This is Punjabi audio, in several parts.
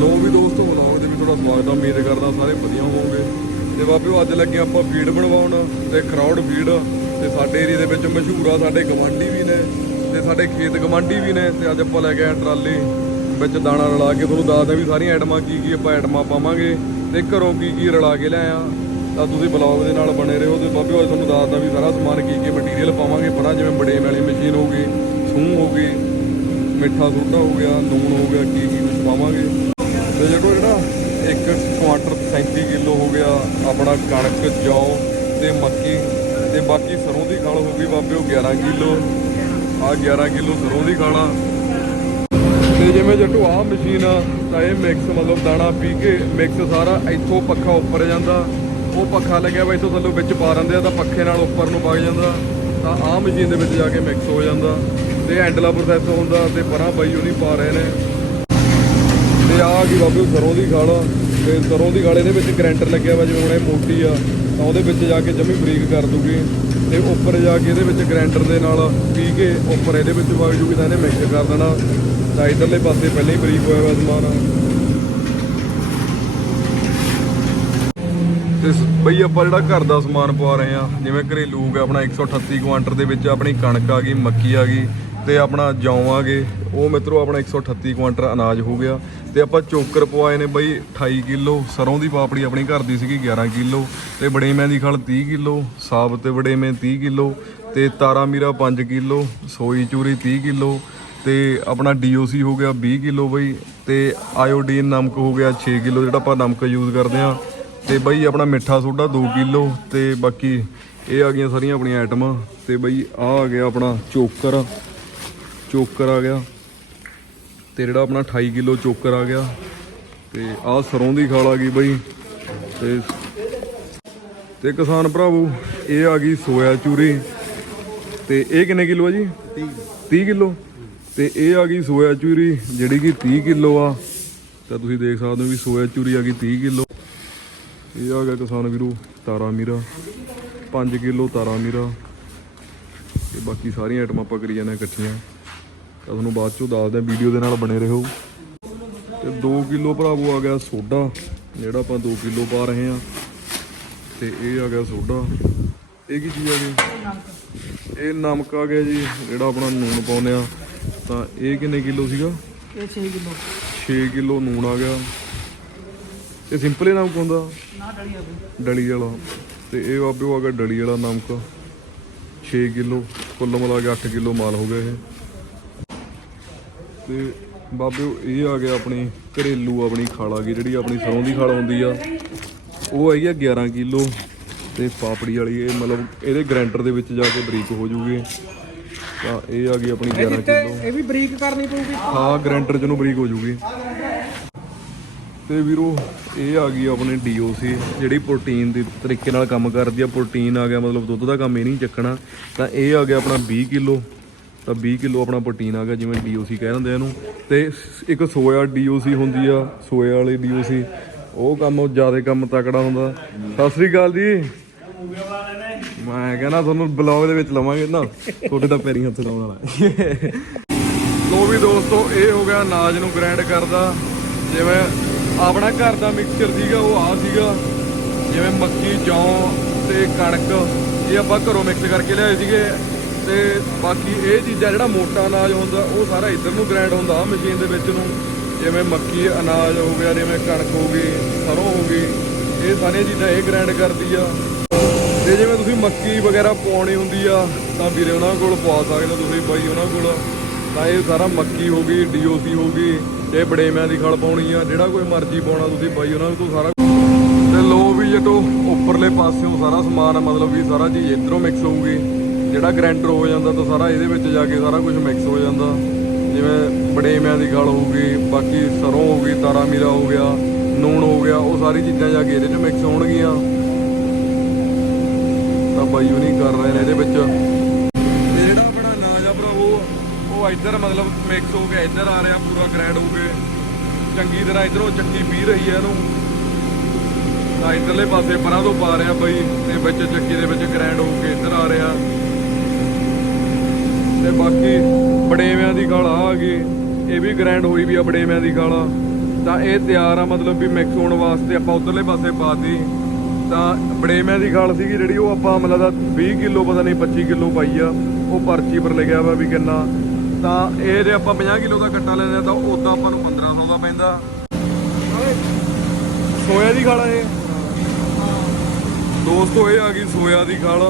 ਲੋ ਵੀ ਦੋਸਤੋ ਵਲੌਗ ਦੇ ਵੀ ਤੁਹਾਡਾ ਸਵਾਗਤ ਆ। ਉਮੀਦ ਕਰਦਾ ਸਾਰੇ ਵਧੀਆ ਹੋਵੋਗੇ। ਤੇ ਬਾਬਿਓ ਅੱਜ ਲੱਗੇ ਆਪਾਂ ਫੀਡ ਬਣਵਾਉਣ ਤੇ ਖਰੌੜ ਫੀਡ ਤੇ ਸਾਡੇ ਏਰੀਆ ਦੇ ਵਿੱਚ ਮਸ਼ਹੂਰ ਆ ਸਾਡੇ ਗਵਾਂਢੀ ਵੀ ਨੇ ਤੇ ਸਾਡੇ ਖੇਤ ਗਵਾਂਢੀ ਵੀ ਨੇ। ਤੇ ਅੱਜ ਆਪਾਂ ਲੈ ਕੇ ਆਏ ਟਰਾਲੀ ਵਿੱਚ ਦਾਣਾ ਰਲਾ ਕੇ। ਤੁਹਾਨੂੰ ਦੱਸਦੇ ਵੀ ਸਾਰੀਆਂ ਆਈਟਮਾਂ ਕੀ ਕੀ ਆਪਾਂ ਆਈਟਮਾਂ ਪਾਵਾਂਗੇ ਤੇ ਘਰੋਂ ਕੀ ਕੀ ਰਲਾ ਕੇ ਲਿਆਇਆ ਤਾਂ ਤੁਸੀਂ ਬਲੌਗ ਦੇ ਨਾਲ ਬਣੇ ਰਹੋ ਤੇ ਬਾਬਿਓ ਅੱਜ ਤੁਹਾਨੂੰ ਦੱਸਦਾ ਵੀ ਸਾਰਾ ਸਮਾਨ ਕੀ ਕੀ ਮਟੀਰੀਅਲ ਪਾਵਾਂਗੇ। ਪਰਾਂ ਜਿਵੇਂ ਬੜੇਮ ਵਾਲੀ ਮਸ਼ੀਨ ਹੋ ਗਈ, ਸੂਹ ਹੋ ਗਈ, ਮਿੱਠਾ ਸੋਡਾ ਹੋ ਗਿਆ, ਲੂਣ ਹੋ ਗਿਆ, ਕੀ ਕੀ ਕੁਝ ਪਾਵਾਂਗੇ। ਤੇ ਜਿਹੜਾ ਜਿਹੜਾ ਇੱਕ ਟਮਾਟਰ 37 ਕਿਲੋ ਹੋ ਗਿਆ, ਆਪਣਾ ਕਣਕ ਜੌ ਤੇ ਮੱਕੀ ਤੇ ਬਾਕੀ ਸਰੋਂ ਦੀ ਖਾਲ ਹੋ ਗਈ ਬਾਬੇ, ਉਹ 11 ਕਿਲੋ। ਆ 11 ਕਿਲੋ ਸਰੋਂ ਦੀ ਖਾਣਾ। ਤੇ ਜਿਵੇਂ ਜੱਟੂ, ਆਹ ਮਸ਼ੀਨ ਆ, ਤਾਂ ਇਹ ਮਿਕਸ ਮਤਲਬ ਦਾਣਾ ਪੀ ਕੇ ਮਿਕਸ ਸਾਰਾ ਇੱਥੋਂ ਪੱਖਾ ਉੱਪਰ ਜਾਂਦਾ। ਉਹ ਪੱਖਾ ਲੱਗਿਆ ਵਾ, ਇੱਥੋਂ ਥੱਲੋਂ ਵਿੱਚ ਪਾ ਦਿੰਦੇ ਆ, ਤਾਂ ਪੱਖੇ ਨਾਲ ਉੱਪਰ ਨੂੰ ਵਗ ਜਾਂਦਾ। ਤਾਂ ਆਹ ਮਸ਼ੀਨ ਦੇ ਵਿੱਚ ਜਾ ਕੇ ਮਿਕਸ ਹੋ ਜਾਂਦਾ। ਤੇ ਐਂਡਲਾ ਪ੍ਰੋਸੈਸ ਹੁੰਦਾ, ਤੇ ਪਰਾਂ ਬਾਈ ਉਹ ਨਹੀਂ ਪਾ ਰਹੇ ਨੇ। ਆ ਗਈ ਬਾਬੂ ਸਰੋਂ ਦੀ ਖਾਲ ਤੇ ਸਰੋਂ ਦੀ ਖਾਲ ਇਹਦੇ ਵਿੱਚ ਗ੍ਰੈਂਡਰ ਲੱਗਿਆ ਵਾ, ਜਿਵੇਂ ਹੁਣ ਇਹ ਮੋਟੀ ਆ, ਤਾਂ ਉਹਦੇ ਵਿੱਚ ਜਾ ਕੇ ਜਮੀ ਬਰੀਕ ਕਰ ਦੂਗੀ ਤੇ ਉੱਪਰ ਜਾ ਕੇ ਇਹਦੇ ਵਿੱਚ ਗ੍ਰੈਂਡਰ ਦੇ ਨਾਲ ਪੀ ਕੇ ਉੱਪਰ ਇਹਦੇ ਵਿੱਚ ਵਗ ਜੂਗੀ ਤਾਂ ਇਹਨੇ ਮਿਕਸ ਕਰ ਦੇਣਾ। ਤਾਂ ਇਧਰਲੇ ਪਾਸੇ ਪਹਿਲਾਂ ਹੀ ਬਰੀਕ ਹੋਇਆ ਵਾ ਸਮਾਨ। ਤੇ ਬਈ ਆਪਾਂ ਜਿਹੜਾ ਘਰ ਦਾ ਸਮਾਨ ਪਵਾ ਰਹੇ ਆ ਜਿਵੇਂ ਘਰੇਲੂ ਹੋ ਗਿਆ ਆਪਣਾ 138 ਕੁਆਂਟਰ ਦੇ ਵਿੱਚ ਆਪਣੀ ਕਣਕ ਆ ਗਈ, ਮੱਕੀ ਆ ਗਈ ਤੇ ਆਪਣਾ ਜੌਂ ਆ ਗਏ। ਉਹ ਮਿੱਤਰੋ ਆਪਣਾ 138 ਕੁਆਂਟਲ ਅਨਾਜ ਹੋ ਗਿਆ ਤੇ ਆਪਾਂ ਚੋਕਰ ਪਵਾਏ ਨੇ ਬਈ 28 ਕਿਲੋ, ਸਰੋਂ ਦੀ ਪਾਪੜੀ ਆਪਣੀ ਘਰ ਦੀ ਸੀਗੀ 11 ਕਿਲੋ ਤੇ ਬੜੇਮਿਆਂ ਦੀ ਖਲ 30 ਕਿਲੋ ਸਾਬਤ ਤੇ ਬੜੇਮੇ 30 ਕਿਲੋ ਤੇ ਤਾਰਾ ਮੀਰਾ 5 ਕਿਲੋ, ਸੋਈ ਚੂਰੀ 30 ਕਿਲੋ ਤੇ ਆਪਣਾ ਡੀਓਸੀ ਹੋ ਗਿਆ 20 ਕਿਲੋ ਬਈ ਤੇ ਆਇਓਡੀਨ ਨਮਕ ਹੋ ਗਿਆ 6 ਕਿਲੋ ਜਿਹੜਾ ਆਪਾਂ ਨਮਕ ਯੂਜ਼ ਕਰਦੇ ਆ ਤੇ ਬਈ ਆਪਣਾ ਮਿੱਠਾ ਸੋਡਾ 2 ਕਿਲੋ ਤੇ ਬਾਕੀ ਇਹ ਆ ਗਈਆਂ ਸਾਰੀਆਂ ਆਪਣੀਆਂ ਆਈਟਮਾਂ ਤੇ ਬਈ ਆ ਆ ਗਿਆ ਆਪਣਾ ਚੋਕਰ ਚੋਕਰ ਆ ਗਿਆ। ਤੇ ਜਿਹੜਾ ਆਪਣਾ 28 ਕਿਲੋ ਚੋਕਰ ਆ ਗਿਆ ਤੇ ਆਹ ਸਰੋਂ ਦੀ ਖਾਲ ਆ ਗਈ ਬਈ। ਤੇ ਤੇ ਕਿਸਾਨ ਭਰਾਵੋ, ਇਹ ਆ ਗਈ ਸੋਇਆ ਚੂਰੀ। ਤੇ ਇਹ ਕਿੰਨੇ ਕਿਲੋ ਆ ਜੀ? 30 ਕਿਲੋ? ਤੇ ਇਹ ਆ ਗਈ ਸੋਇਆ ਚੂਰੀ, ਜਿਹੜੀ ਕਿ 30 ਕਿਲੋ ਆ। ਤਾਂ ਤੁਸੀਂ ਦੇਖ ਸਕਦੇ ਹੋ ਵੀ ਸੋਇਆ ਚੂਰੀ ਆ ਗਈ 30 ਕਿਲੋ। ਇਹ ਆ ਗਿਆ ਕਿਸਾਨ ਵੀਰੋ, ਤਾਰਾ ਮੀਰਾ। 5 ਕਿਲੋ ਤਾਰਾ ਮੀਰਾ। ਤੇ ਬਾਕੀ ਸਾਰੀਆਂ ਆਈਟਮਾਂ ਆਪਾਂ ਕਰੀ ਜਾਂਦੇ ਹਾਂ ਇਕੱਠੀਆਂ। ਤੁਹਾਨੂੰ ਬਾਅਦ ਚੋਂ ਦੱਸਦੇ ਹਾਂ ਵੀਡੀਓ ਦੇ ਨਾਲ ਬਣੇ ਰਹੋ। ਤੇ 2 ਕਿਲੋ ਭਰਾਵੋ ਆ ਗਿਆ ਸੋਡਾ ਜਿਹੜਾ ਆਪਾਂ 2 ਕਿਲੋ ਪਾ ਰਹੇ ਹਾਂ। ਤੇ ਇਹ ਆ ਗਿਆ ਸੋਡਾ। ਇਹ ਕੀ ਚੀਜ਼ ਆ ਗਈ? ਇਹ ਨਮਕ ਆ ਗਿਆ ਜੀ ਜਿਹੜਾ ਆਪਣਾ ਨੂਣ ਪਾਉਂਦੇ ਆ ਤਾਂ ਇਹ ਕਿੰਨੇ ਕਿਲੋ ਸੀਗਾ? ਇਹ 6 ਕਿਲੋ। 6 ਕਿਲੋ ਨੂਣ ਆ ਗਿਆ। ਇਹ ਸਿੰਪਲ ਹੀ ਨਮਕ ਹੁੰਦਾ? ਨਾ ਡਲੀ ਆ ਬਈ ਡਲੀ ਵਾਲਾ। ਤੇ ਇਹ ਬਾਬੇ ਆ ਗਿਆ ਡਲੀ ਵਾਲਾ ਨਮਕ। 6 ਕਿਲੋ ਕੁੱਲ ਮਿਲਾ ਕੇ 8 ਕਿਲੋ ਮਾਲ ਹੋ ਗਿਆ ਇਹ। ਤੇ ਬਾਬੇ ਇਹ ਆ ਗਿਆ ਆਪਣੀ ਘਰੇਲੂ ਆਪਣੀ ਖਾਲ ਆ ਗਈ ਜਿਹੜੀ ਆਪਣੀ ਸਰੋਂ ਦੀ ਖਾਲ ਹੁੰਦੀ ਆ। ਉਹ ਹੈਗੀ ਆ 11 ਕਿਲੋ ਤੇ ਪਾਪੜੀ ਵਾਲੀ ਇਹ ਮਤਲਬ ਇਹਦੇ ਗ੍ਰਾਈਂਡਰ ਦੇ ਵਿੱਚ ਜਾ ਕੇ ਬਰੀਕ ਹੋ ਜੂਗੀ। ਤਾਂ ਇਹ ਆ ਗਈ ਆਪਣੀ 11 ਕਿਲੋ। ਇਹ ਵੀ ਬਰੀਕ ਕਰਨੀ ਪਊਗੀ? ਹਾਂ ਗ੍ਰਾਈਂਡਰ ਚ ਨੂੰ ਬਰੀਕ ਹੋ ਜੂਗੀ। ਤੇ ਵੀਰੋ ਇਹ ਆ ਗਈ ਆਪਣੀ ਡੀਓਸੀ ਜਿਹੜੀ ਪ੍ਰੋਟੀਨ ਦੇ ਤਰੀਕੇ ਨਾਲ ਕੰਮ ਕਰਦੀ ਆ। ਪ੍ਰੋਟੀਨ ਆ ਗਿਆ ਮਤਲਬ ਦੁੱਧ ਦਾ ਕੰਮ ਇਹ ਨਹੀਂ ਚੱਕਣਾ। ਤਾਂ ਇਹ ਆ ਗਿਆ ਆਪਣਾ 20 ਕਿਲੋ। ਤਾਂ 20 ਕਿਲੋ ਆਪਣਾ ਪ੍ਰੋਟੀਨ ਆ ਗਿਆ, ਜਿਵੇਂ ਡੀਓਸੀ ਕਹਿ ਦਿੰਦੇ ਇਹਨੂੰ। ਤੇ ਇੱਕ ਸੋਇਆ ਡੀਓਸੀ ਹੁੰਦੀ ਆ, ਸੋਇਆ ਵਾਲੀ ਡੀਓਸੀ ਉਹ ਕੰਮ ਜ਼ਿਆਦਾ ਕੰਮ ਤਕੜਾ ਹੁੰਦਾ। ਸਤਿ ਸ੍ਰੀ ਅਕਾਲ ਜੀ। ਮੈਂ ਕਹਿੰਦਾ ਤੁਹਾਨੂੰ ਬਲੌਗ ਦੇ ਵਿੱਚ ਲਵਾਂਗੇ ਨਾ, ਤੁਹਾਡੇ ਤਾਂ ਪੈਰੀ ਹੱਥ ਲਾਉਣ ਵਾਲਾ। ਲੋ ਵੀ ਦੋਸਤੋ, ਇਹ ਹੋ ਗਿਆ ਅਨਾਜ ਨੂੰ ਗ੍ਰਾਈਂਡ ਕਰਦਾ। ਜਿਵੇਂ ਆਪਣਾ ਘਰ ਦਾ ਮਿਕਸਚਰ ਸੀਗਾ, ਉਹ ਆ ਸੀਗਾ। ਜਿਵੇਂ ਮੱਕੀ, ਜੌਂ ਤੇ ਕਣਕ, ਇਹ ਆਪਾਂ ਘਰੋਂ ਮਿਕਸ ਕਰਕੇ ਲਿਆਏ ਸੀਗੇ। ਤੇ ਬਾਕੀ ਇਹ ਚੀਜ਼ਾਂ ਜਿਹੜਾ ਮੋਟਾ ਅਨਾਜ ਹੁੰਦਾ, ਉਹ ਸਾਰਾ ਇੱਧਰ ਨੂੰ ਗ੍ਰੈਂਡ ਹੁੰਦਾ ਆ ਮਸ਼ੀਨ ਦੇ ਵਿੱਚ ਨੂੰ। ਜਿਵੇਂ ਮੱਕੀ ਅਨਾਜ ਹੋ ਗਿਆ, ਜਿਵੇਂ ਕਣਕ ਹੋ ਗਈ, ਸਰੋਂ ਹੋ ਗਈ, ਇਹ ਸਾਰੀਆਂ ਚੀਜ਼ਾਂ ਇਹ ਗ੍ਰਾਈਂਡ ਕਰਦੀ ਆ। ਤੇ ਜਿਵੇਂ ਤੁਸੀਂ ਮੱਕੀ ਵਗੈਰਾ ਪਾਉਣੀ ਹੁੰਦੀ ਆ, ਤਾਂ ਵੀਰੇ ਉਹਨਾਂ ਕੋਲ ਪਾ ਸਕਦੇ ਹੋ ਤੁਸੀਂ, ਬਾਈ ਉਹਨਾਂ ਕੋਲ। ਤਾਂ ਇਹ ਸਾਰਾ ਮੱਕੀ ਹੋ ਗਈ ਡੀਓਸੀ ਹੋ ਗਈ ਇਹ ਬੜੇਮਿਆਂ ਦੀ ਖਲ ਪਾਉਣੀ ਆ, ਜਿਹੜਾ ਕੋਈ ਮਰਜ਼ੀ ਪਾਉਣਾ ਤੁਸੀਂ, ਬਾਈ ਉਹਨਾਂ ਤੋਂ ਸਾਰਾ। ਤੇ ਲੋ ਵੀ ਜਟੋ ਉੱਪਰਲੇ ਪਾਸਿਓਂ ਸਾਰਾ ਸਮਾਨ ਮਤਲਬ ਵੀ ਸਾਰਾ ਚੀਜ਼ ਇਧਰੋਂ ਮਿਕਸ ਹੋਊਗੀ। ਜਿਹੜਾ ਗ੍ਰਾਈਂਡਰ ਹੋ ਜਾਂਦਾ ਤਾਂ ਸਾਰਾ ਇਹਦੇ ਵਿੱਚ ਜਾ ਕੇ ਸਾਰਾ ਕੁਝ ਮਿਕਸ ਹੋ ਜਾਂਦਾ। ਜਿਵੇਂ ਬੜੇਮਿਆਂ ਦੀ ਖਲ ਹੋਊਗੀ ਬਾਕੀ ਸਰੋਂ ਹੋ ਗਈ ਤਾਰਾ ਮੀਰਾ ਹੋ ਗਿਆ, ਨੂਣ ਹੋ ਗਿਆ, ਉਹ ਸਾਰੀ ਚੀਜ਼ਾਂ ਜਾ ਕੇ ਇਹਦੇ 'ਚ ਮਿਕਸ ਹੋਣਗੀਆਂ। ਤਾਂ ਬਾਈ ਉਹ ਨਹੀਂ ਕਰ ਰਹੇ ਨੇ ਇਹਦੇ ਵਿੱਚ। ਤੇ ਜਿਹੜਾ ਆਪਣਾ ਅਨਾਜ ਆ ਭਰਾਵੋ ਉਹ ਇੱਧਰ ਮਤਲਬ ਮਿਕਸ ਹੋ ਕੇ ਇੱਧਰ ਆ ਰਿਹਾ, ਪੂਰਾ ਗ੍ਰੈਂਡ ਹੋ ਕੇ। ਚੰਗੀ ਤਰ੍ਹਾਂ ਇੱਧਰੋਂ ਚੱਕੀ ਪੀ ਰਹੀ ਹੈ ਇਹਨੂੰ। ਤਾਂ ਇੱਧਰਲੇ ਪਾਸੇ ਪਰਾਂ ਤੋਂ ਪਾ ਰਿਹਾ ਬਾਈ, ਤੇ ਵਿੱਚ ਚੱਕੀ ਦੇ ਵਿੱਚ ਗ੍ਰਾਈਂਡ ਹੋ ਕੇ ਇੱਧਰ ਆ ਰਿਹਾ। ਬਾਕੀ ਬੜੇਵਿਆਂ ਦੀ ਗਾਲ ਆ ਗਈ। ਇਹ ਵੀ ਗ੍ਰੈਂਡ ਹੋਈ ਵੀ ਆ ਬੜੇਵਿਆਂ ਦੀ ਗਾਲ। ਤਾਂ ਇਹ ਤਿਆਰ ਆ ਮਤਲਬ ਵੀ ਮਿਕਸ ਹੋਣ ਵਾਸਤੇ ਆਪਾਂ ਉਧਰਲੇ ਪਾਸੇ ਪਾਤੀ ਤਾਂ। ਬੜੇਮਿਆਂ ਦੀ ਖਾਲ ਸੀਗੀ ਜਿਹੜੀ ਉਹ ਆਪਾਂ ਮਤਲਬ ਦਾ 20 ਕਿਲੋ ਪਤਾ ਨਹੀਂ 25 ਕਿਲੋ ਪਾਈ ਆ। ਉਹ ਪਰਚੀ ਪਰ ਲਿਖਿਆ ਵਾ ਵੀ ਕਿੰਨਾ। ਤਾਂ ਇਹ ਜੇ ਆਪਾਂ 50 ਕਿਲੋ ਦਾ ਕੱਟਾ ਲੈਂਦੇ ਆ ਤਾਂ ਉਦਾਂ ਆਪਾਂ ਨੂੰ 1500 ਦਾ ਪੈਂਦਾ। ਸੋਇਆ ਦੀ ਖਾਲ ਇਹ। ਦੋਸਤੋ, ਇਹ ਆ ਗਈ ਸੋਇਆ ਦੀ ਖਾਲ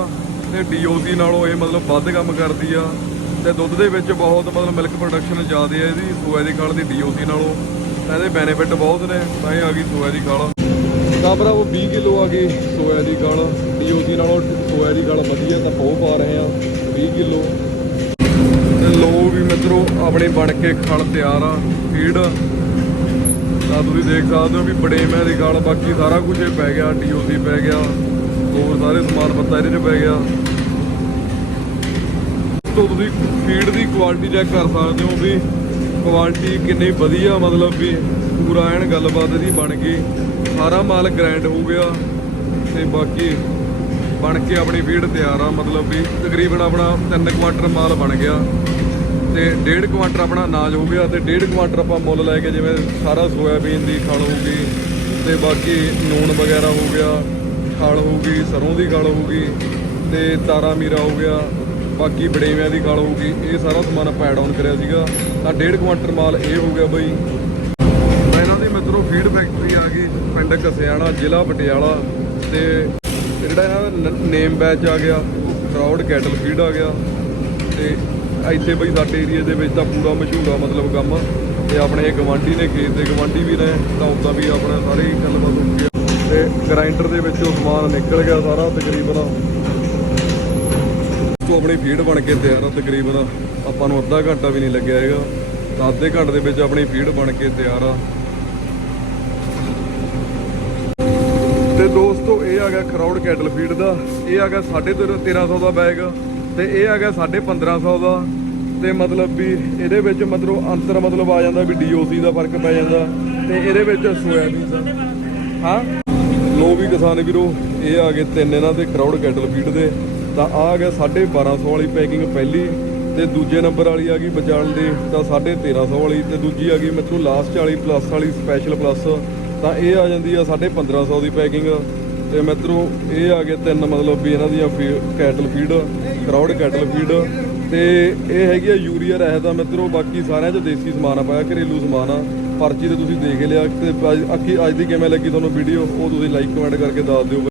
ਤੇ ਡੀਓਸੀ ਨਾਲੋਂ ਇਹ ਮਤਲਬ ਵੱਧ ਕੰਮ ਕਰਦੀ ਆ। ਤੇ ਦੁੱਧ ਦੇ ਵਿੱਚ ਬਹੁਤ ਮਤਲਬ ਮਿਲਕ ਪ੍ਰੋਡਕਸ਼ਨ ਜ਼ਿਆਦਾ ਹੈ ਇਹਦੀ, ਸੋਇਆ ਦੀ ਖਾਲ ਦੀ ਡੀਓਸੀ ਨਾਲੋਂ। ਇਹਦੇ ਬੈਨੀਫਿਟ ਬਹੁਤ ਨੇ, ਤਾਂ ਇਹ ਆ ਗਈ ਸੋਇਆ ਦੀ ਖਾਲ। ਤਾਂ ਭਰਾਵੋ 20 ਕਿਲੋ ਆ ਗਈ ਸੋਇਆ ਦੀ ਖਾਲ। ਡੀਓਸੀ ਨਾਲੋਂ ਸੋਇਆ ਦੀ ਖਾਲ ਵਧੀਆ ਤਾਂ ਬਹੁਤ ਪਾ ਰਹੇ ਆ 20 ਕਿਲੋ। ਤੇ ਲੋ ਵੀ ਮਿੱਤਰੋ, ਆਪਣੇ ਬਣ ਕੇ ਖਲ ਤਿਆਰ ਆ ਫੀਡ ਤਾਂ ਤੁਸੀਂ ਦੇਖ ਸਕਦੇ ਹੋ ਵੀ ਬੜੇ ਮੈਂ ਦੀ ਗਾਲ ਬਾਕੀ ਸਾਰਾ ਕੁਝ ਇਹ ਪੈ ਗਿਆ ਡੀਓਸੀ ਪੈ ਗਿਆ, ਹੋਰ ਸਾਰੇ ਸਮਾਨ ਪੱਤਾ ਇਹਦੇ 'ਚ ਪੈ ਗਿਆ। ਤੁਸੀਂ ਫੀਡ ਦੀ ਕੁਆਲਿਟੀ ਚੈੱਕ ਕਰ ਸਕਦੇ ਹੋ ਵੀ ਕੁਆਲਿਟੀ ਕਿੰਨੀ ਵਧੀਆ, ਮਤਲਬ ਵੀ ਪੂਰਾ ਐਨ ਗੱਲਬਾਤ ਇਹਦੀ ਬਣ ਗਈ। ਸਾਰਾ ਮਾਲ ਗ੍ਰਾਈਂਡ ਹੋ ਗਿਆ ਤੇ ਬਾਕੀ ਬਣ ਕੇ ਆਪਣੀ ਫੀਡ ਤਿਆਰ ਆ, ਮਤਲਬ ਵੀ ਤਕਰੀਬਨ ਆਪਣਾ 3 ਕੁਆਂਟਲ ਮਾਲ ਬਣ ਗਿਆ ਤੇ 1.5 ਕੁਆਂਟਲ ਆਪਣਾ ਅਨਾਜ ਹੋ ਗਿਆ ਤੇ 1.5 ਕੁਆਂਟਲ ਆਪਾਂ ਮੁੱਲ ਲੈ ਕੇ ਜਿਵੇਂ ਸਾਰਾ ਸੋਇਆਬੀਨ ਦੀ ਖਲ ਹੋਊਗੀ ਤੇ ਬਾਕੀ ਨੂਣ ਵਗੈਰਾ ਹੋ ਗਿਆ, ਖਲ ਹੋਊਗੀ ਸਰੋਂ ਦੀ ਖਲ ਹੋਊਗੀ ਤੇ ਤਾਰਾ ਮੀਰਾ ਹੋ ਗਿਆ ਬਾਕੀ ਬੜੇਵਿਆਂ ਦੀ ਖਲ ਹੋਊਗੀ, ਇਹ ਸਾਰਾ ਸਮਾਨ ਆਪਾਂ ਐਡ ਆਨ ਕਰਿਆ ਸੀਗਾ। ਤਾਂ 1.5 ਕੁਆਂਟਲ ਮਾਲ ਇਹ ਹੋ ਗਿਆ ਬਈ। ਇਹਨਾਂ ਦੀ ਮਿੱਤਰੋ ਫੀਡ ਫੈਕਟਰੀ ਆ ਗਈ, ਪਿੰਡ ਕਸਿਆਣਾ, ਜ਼ਿਲ੍ਹਾ ਪਟਿਆਲਾ ਤੇ ਜਿਹੜਾ ਹੈ ਦਾ ਨੇਮ ਬੈਚ ਆ ਗਿਆ ਕਰਾਊਡ ਕੈਟਲ ਫੀਡ ਆ ਗਿਆ। ਤੇ ਇੱਥੇ ਬਈ ਸਾਡੇ ਏਰੀਆ ਦੇ ਵਿੱਚ ਤਾਂ ਪੂਰਾ ਮਸ਼ਹੂਰ ਆ ਮਤਲਬ ਕੰਮ। ਤੇ ਆਪਣੇ ਗਵਾਂਢੀ ਨੇ, ਖੇਤ ਦੇ ਗਵਾਂਢੀ ਵੀ ਨੇ, ਤਾਂ ਉਦਾਂ ਵੀ ਆਪਣਾ ਸਾਰੇ ਹੀ ਗੱਲਬਾਤ ਹੋ ਗਈ ਤੇ ਗ੍ਰਾਈਂਡਰ ਦੇ ਵਿੱਚੋਂ ਸਮਾਨ ਨਿਕਲ ਗਿਆ ਸਾਰਾ ਤਕਰੀਬਨ। ਤੋਂ ਆਪਣੀ ਫੀਡ ਬਣ ਕੇ ਤਿਆਰ ਆ ਤਕਰੀਬਨ। ਆਪਾਂ ਨੂੰ ਅੱਧਾ ਘੰਟਾ ਵੀ ਨਹੀਂ ਲੱਗਿਆ ਹੈਗਾ। ਤਾਂ ਅੱਧੇ ਘੰਟੇ ਦੇ ਵਿੱਚ ਆਪਣੀ ਫੀਡ ਬਣ ਕੇ ਤਿਆਰ ਆ। ਤੇ ਦੋਸਤੋ, ਇਹ ਆ ਗਿਆ ਖਰੌੜ ਕੈਟਲ ਫੀਡ ਦਾ। ਇਹ ਆ ਗਿਆ 1350 ਦਾ ਬੈਗ। ਤੇ ਇਹ ਆ ਗਿਆ 1550 ਦਾ। ਤੇ ਮਤਲਬ ਵੀ ਇਹਦੇ ਵਿੱਚ ਮਤਲਬ ਅੰਤਰ ਮਤਲਬ ਆ ਜਾਂਦਾ ਵੀ ਡੀਓਸੀ ਦਾ ਫ਼ਰਕ ਪੈ ਜਾਂਦਾ। ਤੇ ਇਹਦੇ ਵਿੱਚ ਸੋਇਆਬੀਨ ਦਾ ਹਾਂ? ਲੋ ਵੀ ਕਿਸਾਨ ਵੀਰੋ, ਇਹ ਆ ਗਏ ਤਿੰਨ ਇਹਨਾਂ ਦੇ ਕਰਾਊਡ ਕੈਟਲ ਫੀਡ ਦੇ। ਤਾਂ ਆ ਗਿਆ 1250 ਵਾਲੀ ਪੈਕਿੰਗ ਪਹਿਲੀ ਤੇ ਦੂਜੇ ਨੰਬਰ ਵਾਲੀ ਆ ਗਈ ਵਿਚਾਲ ਦੇ, ਤਾਂ 1350 ਵਾਲੀ ਤੇ ਦੂਜੀ ਆ ਗਈ ਮਿੱਤਰੋ ਲਾਸਟ ਵਾਲੀ ਪਲੱਸ ਵਾਲੀ ਸਪੈਸ਼ਲ ਪਲੱਸ ਤਾਂ ਇਹ ਆ ਜਾਂਦੀ ਆ 1550 ਦੀ ਪੈਕਿੰਗ। ਤੇ ਮਿੱਤਰੋ, ਇਹ ਆ ਗਏ ਤਿੰਨ ਮਤਲਬ ਵੀ ਇਹਨਾਂ ਦੀਆਂ cattle feed crowd cattle feed ਤੇ ਇਹ ਹੈਗੀ ਆ ਯੂਰੀਆ ਰਹਿਤ ਆ ਮਿੱਤਰੋ, ਬਾਕੀ ਸਾਰਿਆਂ 'ਚ ਦੇਸੀ ਸਮਾਨ ਆ ਪਾਇਆ ਘਰੇਲੂ ਸਮਾਨ ਆ। ਪਰਚੀ ਤੇ ਤੁਸੀਂ ਦੇਖ ਲਿਆ ਤੇ ਅੱਖੀ ਅੱਜ ਦੀ ਕਿਵੇਂ ਲੱਗੀ ਤੁਹਾਨੂੰ ਵੀਡੀਓ ਉਹ ਤੁਸੀਂ ਲਾਈਕ ਕਮੈਂਟ ਕਰਕੇ ਦੱਸ ਦਿਓ।